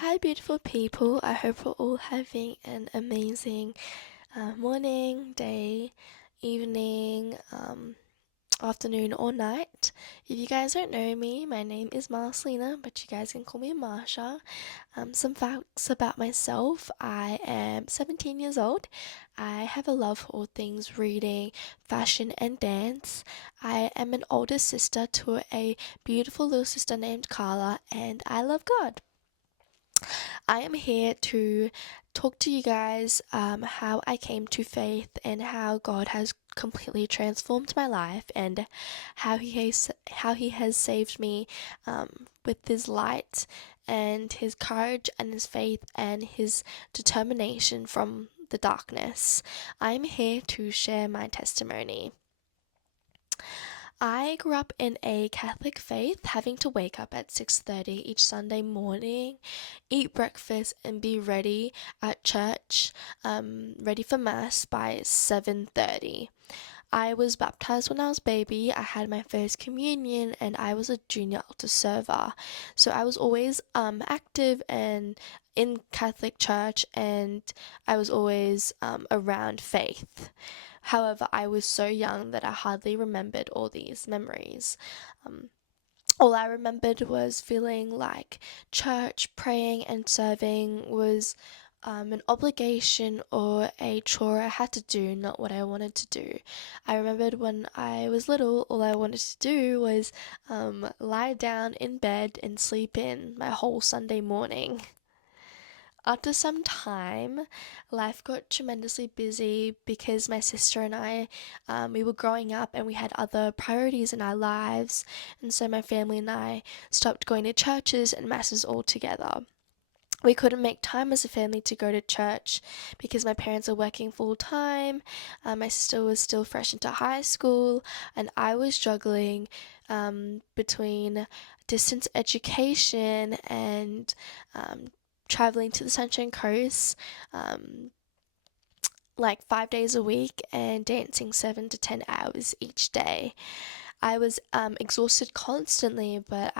Hi, beautiful people. I hope we're all having an amazing morning, day, evening, afternoon, or night. If you guys don't know me, my name is Marcelina, but you guys can call me Marsha. Some facts about myself: I am 17 years old. I have a love for all things reading, fashion, and dance. I am an older sister to a beautiful little sister named Carla, and I love God. I am here to talk to you guys how I came to faith and how God has completely transformed my life and how he has saved me with his light and his courage and his faith and his determination from the darkness. I'm here to share my testimony. I grew up in a Catholic faith, having to wake up at 6:30 each Sunday morning, eat breakfast, and be ready at church, ready for mass by 7:30. I was baptized when I was a baby. I had my first communion, and I was a junior altar server. So I was always active and in Catholic church, and I was always around faith. However, I was so young that I hardly remembered all these memories. Um, all I remembered was feeling like church, praying, and serving was an obligation or a chore I had to do, not what I wanted to do. I remembered when I was little, all I wanted to do was lie down in bed and sleep in my whole Sunday morning. After some time, life got tremendously busy because my sister and I, we were growing up and we had other priorities in our lives, and so my family and I stopped going to churches and masses altogether. We couldn't make time as a family to go to church because my parents are working full time. My sister was still fresh into high school, and I was struggling between distance education and traveling to the Sunshine Coast like 5 days a week and dancing 7 to 10 hours each day. I was exhausted constantly, but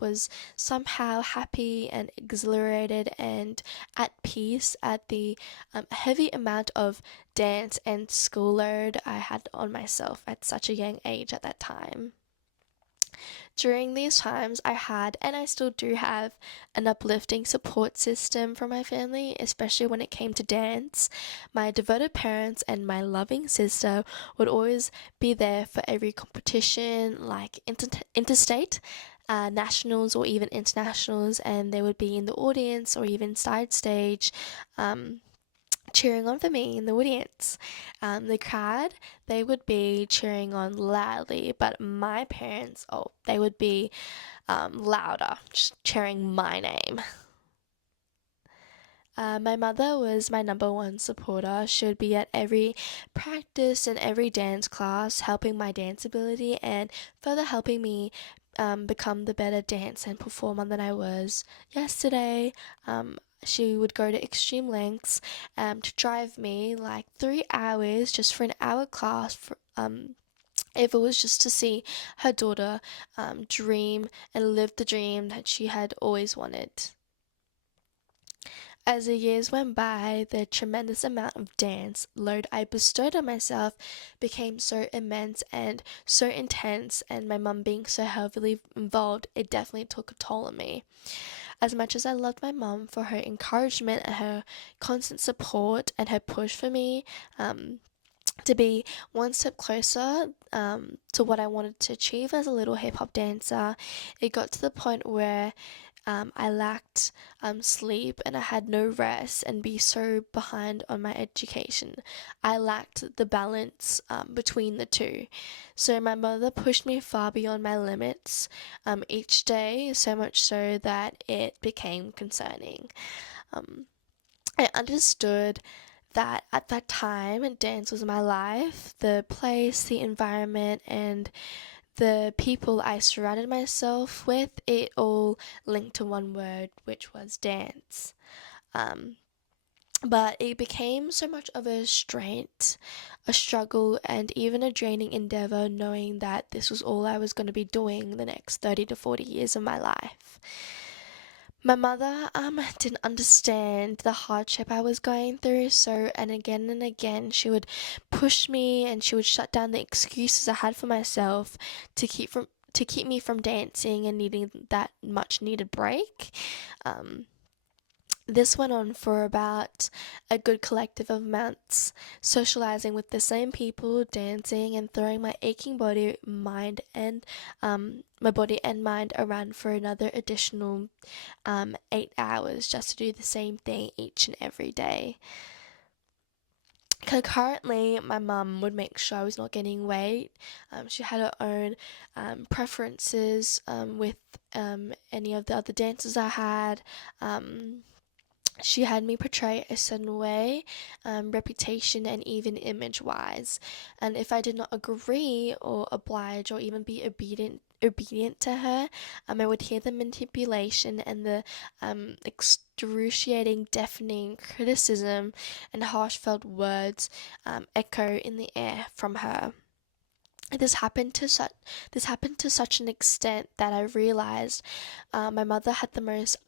was somehow happy and exhilarated and at peace at the heavy amount of dance and school load I had on myself at such a young age at that time. During these times, I had, and I still do have, an uplifting support system from my family, especially when it came to dance. My devoted parents and my loving sister would always be there for every competition, like interstate, nationals, or even internationals, and they would be in the audience or even side stage. Cheering on for me in the audience. The crowd, they would be cheering on loudly, but my parents, oh, they would be louder, just cheering my name. My mother was my number one supporter. She would be at every practice and every dance class, helping my dance ability and further helping me become the better dancer and performer than I was yesterday. She would go to extreme lengths to drive me like 3 hours just for an hour class if it was just to see her daughter dream and live the dream that she had always wanted. As the years went by, the tremendous amount of dance load I bestowed on myself became so immense and so intense, and my mum being so heavily involved, it definitely took a toll on me. As much as I loved my mum for her encouragement and her constant support and her push for me, to be one step closer to what I wanted to achieve as a little hip hop dancer, it got to the point where I lacked sleep and I had no rest and be so behind on my education. I lacked the balance between the two. So my mother pushed me far beyond my limits each day, so much so that it became concerning. Um, I understood that at that time, dance was my life, the place, the environment, and the people I surrounded myself with, it all linked to one word, which was dance. Um, but it became so much of a strain, a struggle, and even a draining endeavor knowing that this was all I was going to be doing the next 30 to 40 years of my life. My mother didn't understand the hardship I was going through, so and again she would push me and she would shut down the excuses I had for myself to keep me from dancing and needing that much needed break. Um, this went on for about a good collective of months, socializing with the same people, dancing, and throwing my body and mind around for another additional 8 hours just to do the same thing each and every day. Concurrently, my mum would make sure I was not gaining weight. She had her own preferences with any of the other dances I had. She had me portray a certain way, reputation and even image wise. And if I did not agree or oblige or even be obedient to her, I would hear the manipulation and the excruciating, deafening criticism and harsh felt words echo in the air from her. This happened to such an extent that I realized my mother had the most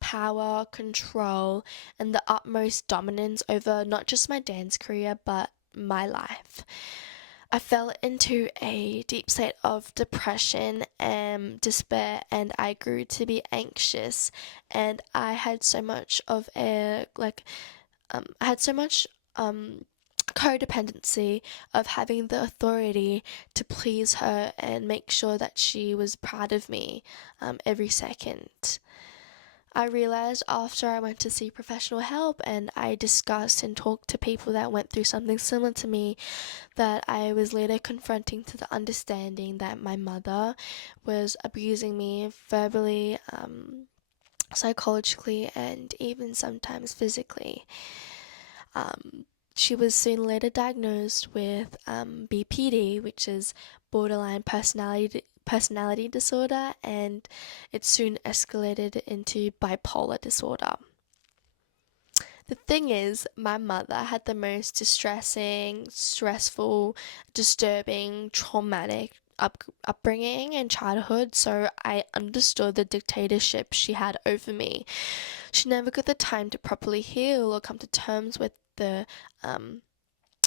power, control, and the utmost dominance over not just my dance career but my life. I fell into a deep state of depression and despair, and I grew to be anxious. And I had so much of I had so much codependency of having the authority to please her and make sure that she was proud of me every second. I realized after I went to see professional help and I discussed and talked to people that went through something similar to me that I was later confronting to the understanding that my mother was abusing me verbally, psychologically, and even sometimes physically. She was soon later diagnosed with BPD, which is borderline personality disorder, and it soon escalated into bipolar disorder. The thing is, my mother had the most distressing, stressful, disturbing, traumatic upbringing and childhood, so I understood the dictatorship she had over me. She never got the time to properly heal or come to terms with um,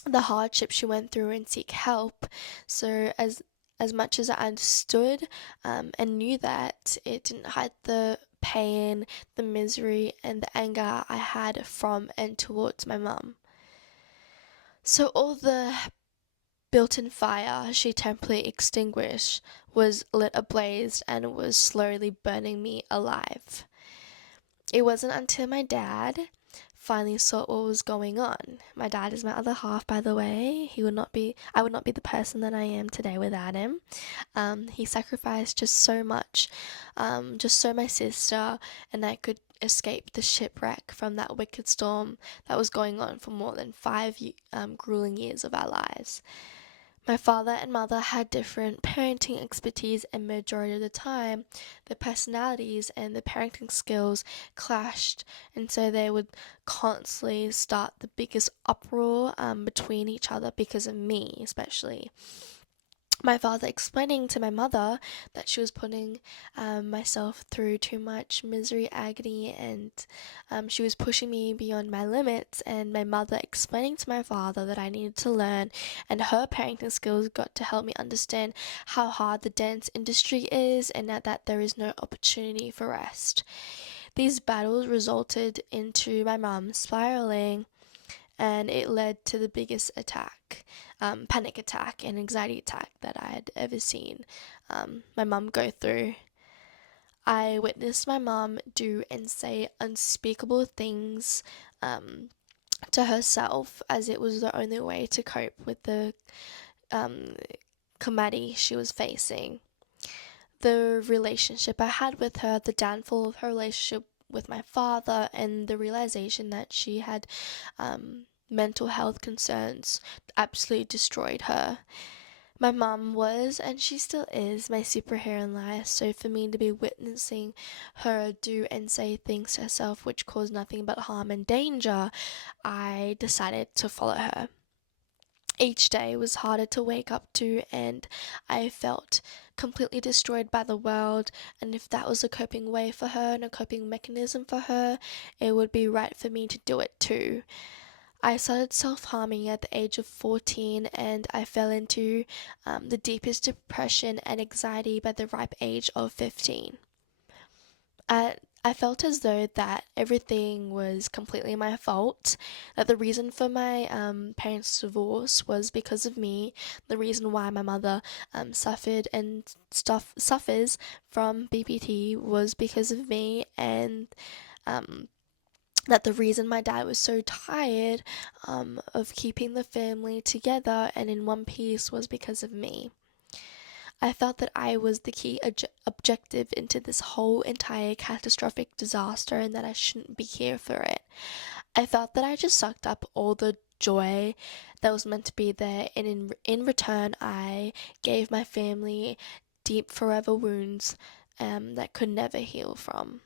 the hardship she went through and seek help. So as much as I understood and knew that, it didn't hide the pain, the misery, and the anger I had from and towards my mum. So all the built-in fire she temporarily extinguished was lit ablaze and was slowly burning me alive. It wasn't until my dad finally saw what was going on. My dad is my other half, by the way. I would not be the person that I am today without him. He sacrificed just so much, just so my sister and I could escape the shipwreck from that wicked storm that was going on for more than 5 grueling years of our lives. My father and mother had different parenting expertise, and majority of the time, their personalities and their parenting skills clashed, and so they would constantly start the biggest uproar between each other because of me, especially. My father explaining to my mother that she was putting myself through too much misery, agony, and she was pushing me beyond my limits, and my mother explaining to my father that I needed to learn, and her parenting skills got to help me understand how hard the dance industry is and that there is no opportunity for rest. These battles resulted into my mum spiraling, and it led to the biggest panic attack and anxiety attack that I had ever seen my mum go through. I witnessed my mum do and say unspeakable things to herself, as it was the only way to cope with the calamity she was facing. The relationship I had with her, the downfall of her relationship with my father, and the realization that she had mental health concerns absolutely destroyed her. My mum was, and she still is, my superhero in life, so for me to be witnessing her do and say things to herself which caused nothing but harm and danger, I decided to follow her. Each day was harder to wake up to, and I felt completely destroyed by the world. And if that was a coping way for her and a coping mechanism for her, it would be right for me to do it too. I started self harming at the age of 14, and I fell into the deepest depression and anxiety by the ripe age of 15. I felt as though that everything was completely my fault, that the reason for my parents' divorce was because of me, the reason why my mother suffered and suffers from BPT was because of me, and um, that the reason my dad was so tired of keeping the family together and in one piece was because of me. I felt that I was the key objective into this whole entire catastrophic disaster and that I shouldn't be here for it. I felt that I just sucked up all the joy that was meant to be there, and in return, I gave my family deep forever wounds that could never heal from.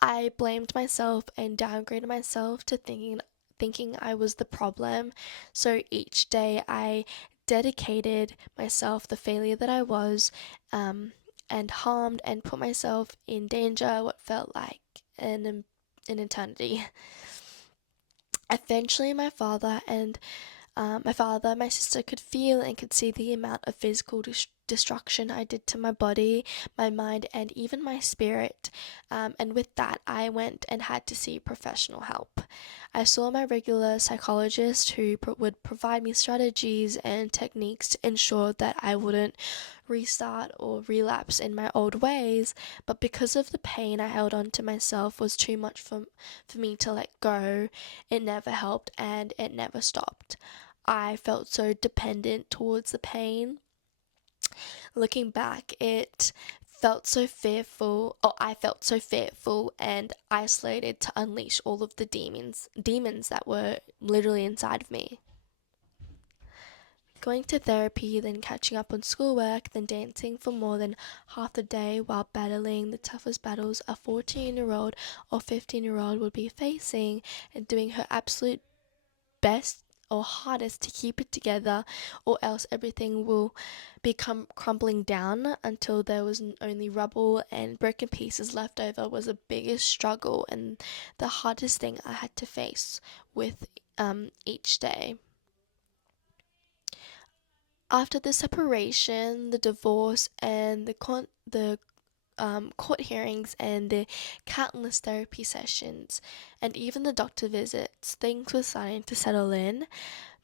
I blamed myself and downgraded myself to thinking I was the problem. So each day I dedicated myself the failure that I was, and harmed and put myself in danger what felt like an eternity. Eventually, my sister could feel and could see the amount of physical destruction I did to my body, my mind, and even my spirit. And with that, I went and had to see professional help. I saw my regular psychologist who would provide me strategies and techniques to ensure that I wouldn't restart or relapse in my old ways, but because of the pain I held on to myself was too much for me to let go, it never helped and it never stopped. I felt so dependent towards the pain. Looking back, it felt so fearful, or I felt so fearful and isolated to unleash all of the demons that were literally inside of me. Going to therapy, then catching up on schoolwork, then dancing for more than half the day while battling the toughest battles a 14-year-old or 15-year-old would be facing, and doing her absolute best or hardest to keep it together, or else everything will become crumbling down until there was only rubble and broken pieces left over, was the biggest struggle and the hardest thing I had to face with each day. After the separation, the divorce, and the court hearings and the countless therapy sessions, and even the doctor visits, things were starting to settle in.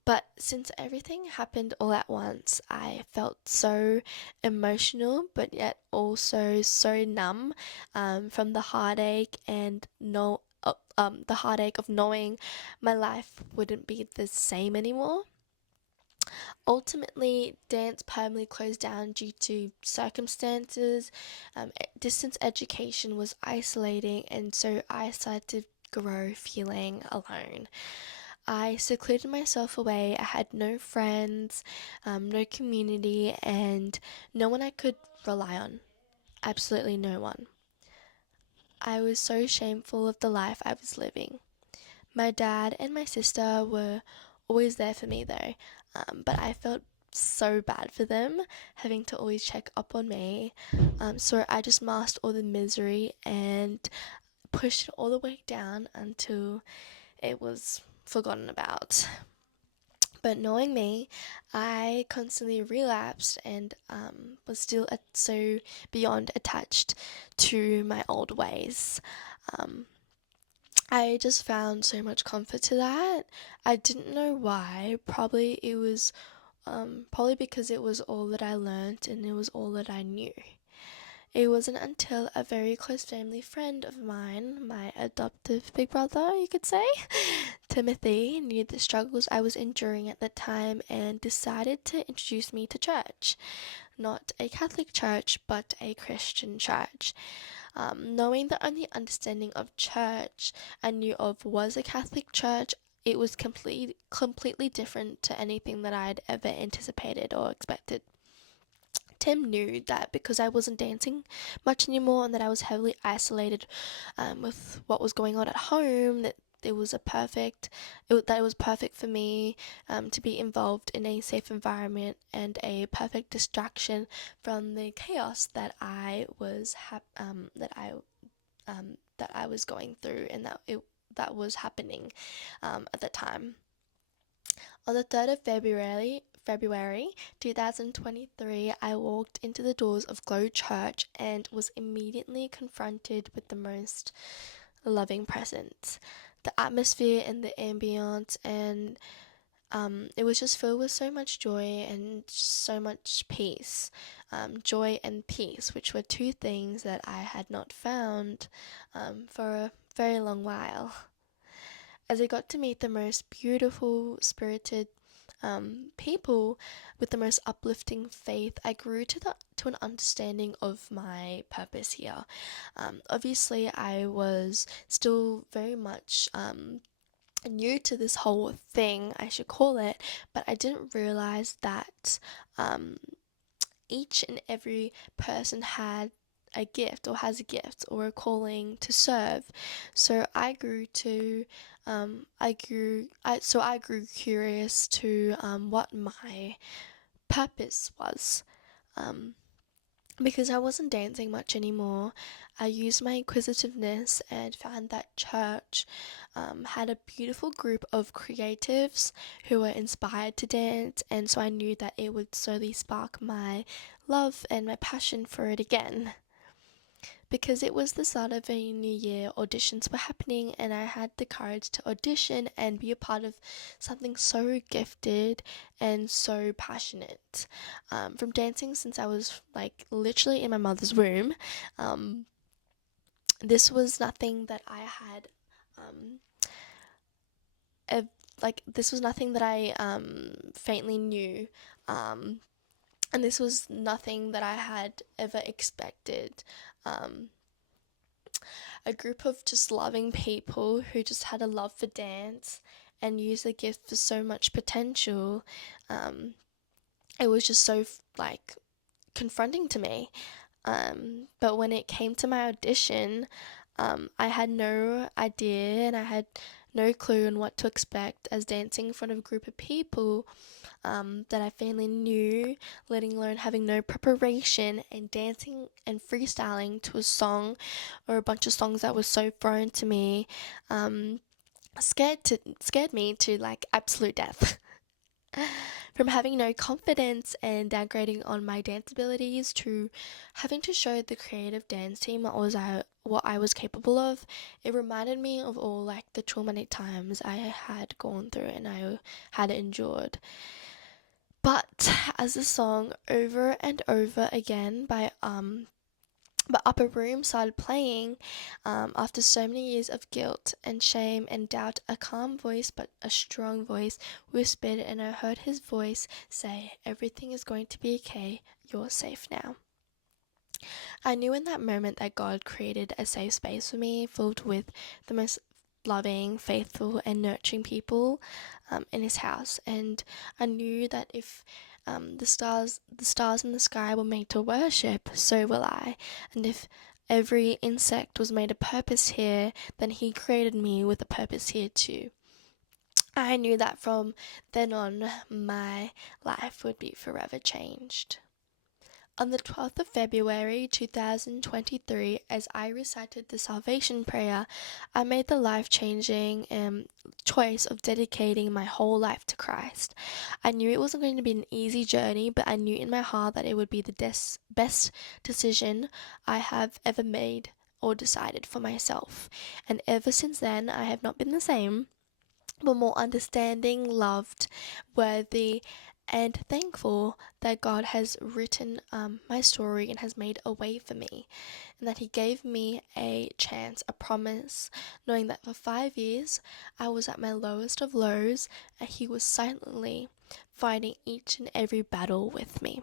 But since everything happened all at once, I felt so emotional, but yet also so numb from the heartache and the heartache of knowing my life wouldn't be the same anymore. Ultimately, dance permanently closed down due to circumstances. Distance education was isolating, and so I started to grow feeling alone. I secluded myself away. I had no friends, no community, and no one I could rely on. Absolutely no one. I was so shameful of the life I was living. My dad and my sister were always there for me though, but I felt so bad for them having to always check up on me. So I just masked all the misery and pushed it all the way down until it was forgotten about. But knowing me, I constantly relapsed and was still so beyond attached to my old ways. Um, I just found so much comfort to that. I didn't know why. Probably because it was all that I learnt and it was all that I knew. It wasn't until a very close family friend of mine, my adoptive big brother, you could say, Timothy, knew the struggles I was enduring at the time and decided to introduce me to church. Not a Catholic church, but a Christian church. Knowing the only understanding of church I knew of was a Catholic church, it was completely different to anything that I'd ever anticipated or expected. Tim knew that because I wasn't dancing much anymore and that I was heavily isolated with what was going on at home, that that it was perfect for me to be involved in a safe environment and a perfect distraction from the chaos that I was that I was going through, and that was happening at the time. On the 3rd of February 2023, I walked into the doors of Glow Church and was immediately confronted with the most loving presence. The atmosphere and the ambience, and it was just filled with so much joy and so much peace. Joy and peace, which were two things that I had not found for a very long while. As I got to meet the most beautiful, spirited people with the most uplifting faith, I grew to an understanding of my purpose here. Obviously, I was still very much new to this whole thing, I should call it, but I didn't realize that each and every person had a gift or has a gift or a calling to serve. So I grew curious to what my purpose was. Because I wasn't dancing much anymore, I used my inquisitiveness and found that church had a beautiful group of creatives who were inspired to dance, and so I knew that it would slowly spark my love and my passion for it again. Because it was the start of a new year, auditions were happening, and I had the courage to audition and be a part of something so gifted and so passionate. From dancing since I was like literally in my mother's womb, this was nothing that I had this was nothing that I faintly knew, and this was nothing that I had ever expected. A group of just loving people who just had a love for dance and used the gift for so much potential. It was just so like confronting to me. But when it came to my audition, I had no idea and I had no clue on what to expect as dancing in front of a group of people that I fairly knew, letting alone having no preparation, and dancing and freestyling to a song or a bunch of songs that was so foreign to me, scared me to like absolute death. From having no confidence and downgrading on my dance abilities to having to show the creative dance team what I was capable of, it reminded me of all like the traumatic times I had gone through and I had endured. But as the song over and over again by Upper Room started playing, after so many years of guilt and shame and doubt, a calm voice but a strong voice whispered, and I heard his voice say, "Everything is going to be okay, you're safe now." I knew in that moment that God created a safe space for me, filled with the most loving, faithful, and nurturing people in his house. And I knew that if the stars in the sky were made to worship, so will I. And if every insect was made a purpose here, then he created me with a purpose here too. I knew that from then on, my life would be forever changed. On the 12th of February 2023, as I recited the salvation prayer, I made the life-changing choice of dedicating my whole life to Christ. I knew it wasn't going to be an easy journey, but I knew in my heart that it would be the best decision I have ever made or decided for myself. And ever since then, I have not been the same, but more understanding, loved, worthy, and thankful that God has written my story and has made a way for me, and that He gave me a chance, a promise, knowing that for 5 years I was at my lowest of lows, and He was silently fighting each and every battle with me.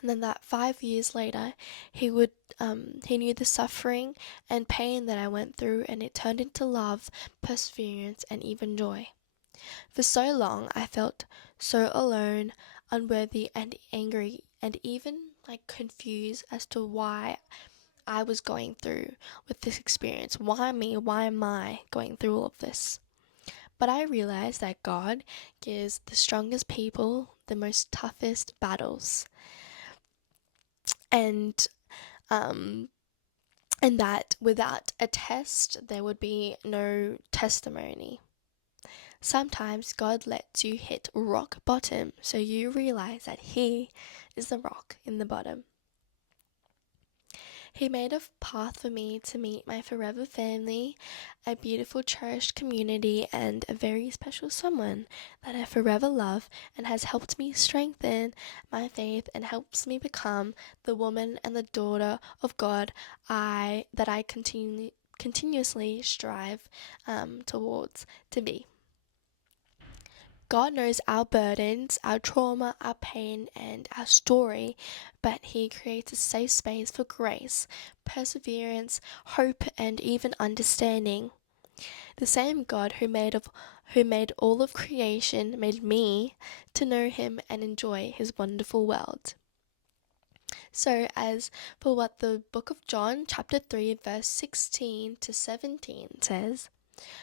And then that 5 years later, he knew the suffering and pain that I went through, and it turned into love, perseverance, and even joy. For so long, I felt so alone, unworthy, and angry, and even like confused as to why I was going through with this experience. Why me? Why am I going through all of this? But I realized that God gives the strongest people the most toughest battles. And um and that without a test there would be no testimony. Sometimes God lets you hit rock bottom so you realize that He is the rock in the bottom. He made a path for me to meet my forever family, a beautiful, cherished community, and a very special someone that I forever love and has helped me strengthen my faith and helps me become the woman and the daughter of God that I continuously strive towards to be. God knows our burdens, our trauma, our pain, and our story, but He creates a safe space for grace, perseverance, hope, and even understanding. The same God who made all of creation made me to know Him and enjoy His wonderful world. So, as for what the book of John, chapter 3, verse 16 to 17 says,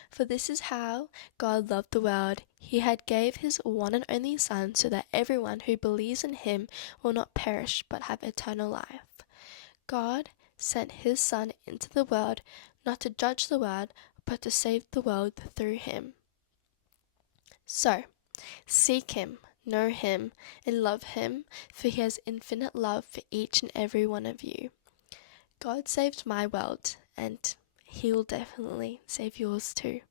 "For this is how God loved the world. He had gave His one and only Son so that everyone who believes in Him will not perish but have eternal life. God sent His Son into the world not to judge the world but to save the world through Him." So, seek Him, know Him, and love Him, for He has infinite love for each and every one of you. God saved my world, and He will definitely save yours too.